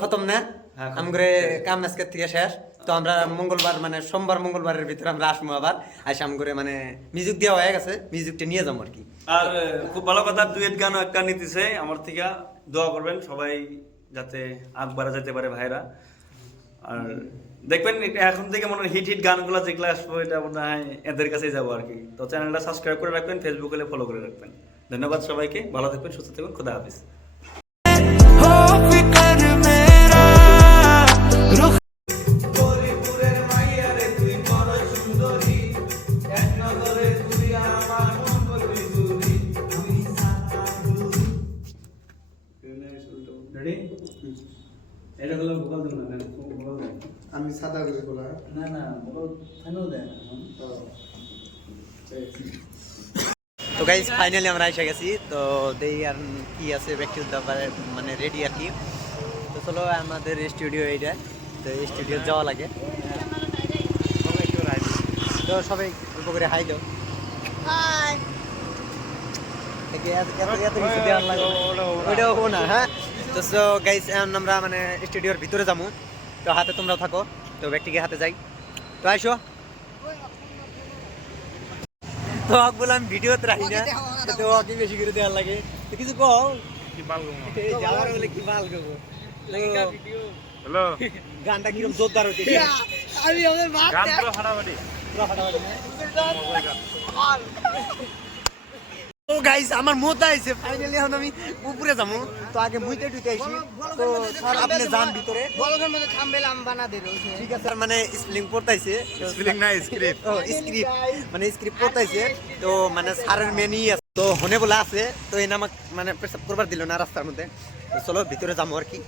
খতম না আমগরে কাম আজকের থেকে শেষ তো আমরা মঙ্গলবার মানে সোমবার মঙ্গলবারের ভিতরে আমরা আসবো আবার আইসা আমগরে মানে মিউজিক দেওয়া হয়ে গেছে মিউজিকটা নিয়ে যাবো আর কি আর খুব ভালো কথা ডুয়েট গানও একটা নিতেছে আমার থেকে দোয়া করবেন সবাই যাতে আগ বাড়া যেতে পারে ভাইরা আর দেখবেন এখন থেকে মনে হয় হিট হিট গানগুলো যেগুলো আসবো এটা মনে হয় এদের কাছেই যাবো আর কি তো চ্যানেলটা সাবস্ক্রাইব করে রাখবেন ফেসবুক হলে ফলো করে রাখবেন ধন্যবাদ সবাইকে ভালো থাকবেন সুস্থ থাকবেন খুদা হাফিজ এটা হলো ভোকাল দেব না ভোকাল দেব আমি সাদা করে বলা না না ভোকাল ফাইনাল দেয় তো গাইজ ফাইনালি আমরা এসে গেছি তো দেই আর কি আছে ব্যক্তি ব্যাপারে মানে রেডি আর কি তো চলো আমাদের স্টুডিও এইটা তো এই স্টুডিও যাওয়া লাগে তো সবাই অল্প করে হাই দাও হাই এত কিছু দেওয়ার লাগে ওইটাও না হ্যাঁ তো সো গাইজ আমরা মানে স্টুডিওর ভিতরে যাবো তো হাতে তোমরাও থাকো তো ব্যক্তিকে হাতে যাই তো আইসো তো বললাম ভিডিওতে রাখি না তো কি বেশি করে দেওয়ার লাগে তো কিছু কও কি বাল গো যাওয়ার বলে কি বাল গো হ্যালো গানটা কিরকম জোরদার হইছে আমি ওদের মার গান পুরো ফাটাফাটি ও গাইস আমার মোতা আইছে ফাইনালি এখন আমি উপরে যাবো তো আগে মুইতে টুইতে আইছি তো স্যার আপনি যান ভিতরে বলগের মধ্যে থাম্বনেল বানা দে ঠিক আছে স্যার মানে স্পেলিং পড়তাইছে স্পেলিং না স্ক্রিপ্ট ও স্ক্রিপ্ট মানে স্ক্রিপ্ট পড়তাইছে তো মানে স্যারের মেনই আছে তো হনে বলা আছে তো এই নামক মানে প্রস্তাব করবার দিল না রাস্তার মধ্যে তো চলো ভিতরে যাবো আর কি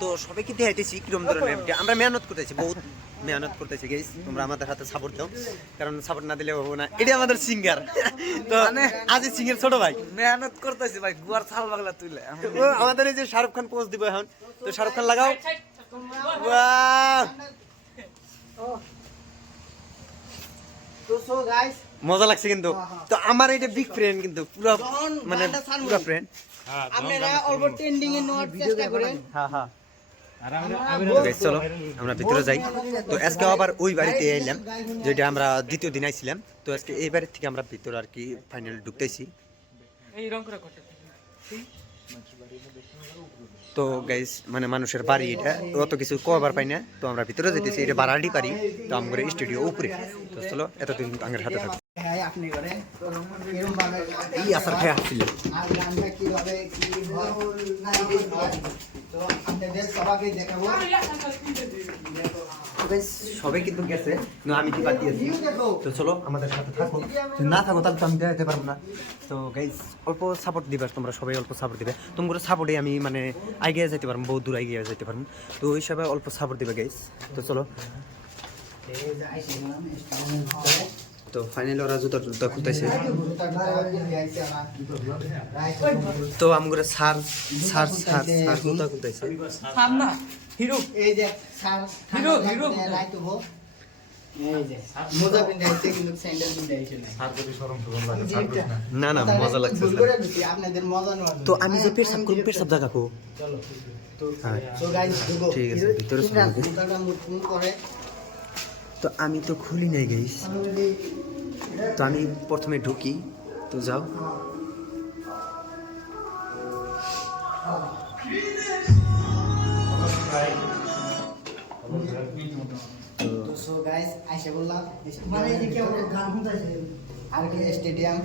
তো সবাইকে দেখাইতেছি কিরকম ধরনের আমরা মেহনত করতেছি বহুত মেহনত করতেছি গাইস তোমরা আমাদের হাতে সাপোর্ট দাও কারণ সাপোর্ট না দিলে হবে না এটা আমাদের সিঙ্গার তো মানে আজ সিঙ্গার ছোট ভাই মেহনত করতেছি ভাই গুয়ার ছাল বাগলা তুইলে ও আমাদের এই যে শাহরুখ খান পোজ দিব এখন তো শাহরুখ খান লাগাও ওয়াও তো সো গাইস মজা লাগছে কিন্তু তো আমার এটা বিগ ফ্রেন্ড কিন্তু পুরো মানে পুরো ফ্রেন্ড আপনারা অল্প ট্রেন্ডিং এ নেওয়ার চেষ্টা করেন হ্যাঁ হ্যাঁ চলো আমরা ভিতরে যাই তো আজকে আবার ওই বাড়িতে এলাম যেটা আমরা দ্বিতীয় দিন আইছিলাম তো আজকে এই বাড়ির থেকে আমরা ভিতরে আর কি ফাইনাল ঢুকতেছি তো গাইস মানে মানুষের বাড়ি এটা অত কিছু কবার পাই না তো আমরা ভিতরে যেতেছি এটা বাড়াটি পারি তো আমরা স্টুডিও উপরে তো চলো এতদিন আঙ্গের হাতে থাকো হ্যাঁ আপনি করে এরকম ভাবে এই আসার খাই আসছিল আর গানটা কিভাবে কি হয় তো আপনাদের সবাইকে দেখাবো সবাই কিন্তু গেছে আমি কি বাদ দিয়েছি তো চলো আমাদের সাথে থাকো না থাকো তাহলে তো আমি যেতে পারবো না তো গাইস অল্প সাপোর্ট দিবে তোমরা সবাই অল্প সাপোর্ট দিবে তোমরা সাপোর্টে আমি মানে এগিয়ে যেতে পারবো বহুত দূর এগিয়ে যেতে পারবো তো ওই হিসাবে অল্প সাপোর্ট দিবে গাইস তো চলো তো ফাইনালি ওরা জুতা খুলতেছে তো আমগুলো সার সার সার সার জুতা খুলতেছে হিরো এই যে স্যার হিরো হিরো লাইট হবো এই যে মোজা পিন দেখতে কিন্তু স্যান্ডেল পিন দেখতে না স্যার যদি শরম শরম লাগে স্যার না না মজা লাগছে আপনাদের মজা নেওয়ার তো আমি যে পেশাব করব পেশাব জায়গা কো চলো তো গাইস দেখো ঠিক আছে ভিতরে জুতাটা মুটফুন করে তো আমি তো খুলি নাই গাইস তো আমি প্রথমে ঢুকি তো যাও তো সো গাইস আইসা বললাম মানে এই যে কি আমরা গান শুনতাছি আর কি স্টেডিয়াম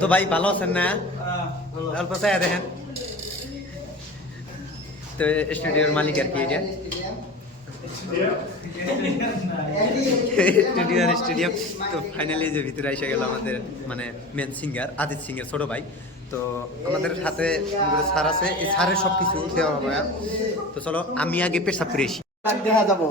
তো ভাই ভালো আছেন না অল্প চাই দেখেন তো স্টুডিওর মালিক আর কি এটা স্টেডিয়াম তো ফাইনালি যে ভিতরে এসে গেল আমাদের মানে মেন সিঙ্গার আজিত সিং এর ছোট ভাই তো আমাদের হাতে স্যার আছে এই স্যারের সবকিছু দেওয়া হবে তো চলো আমি আগে পেশাব করে আসি দেখা যাবো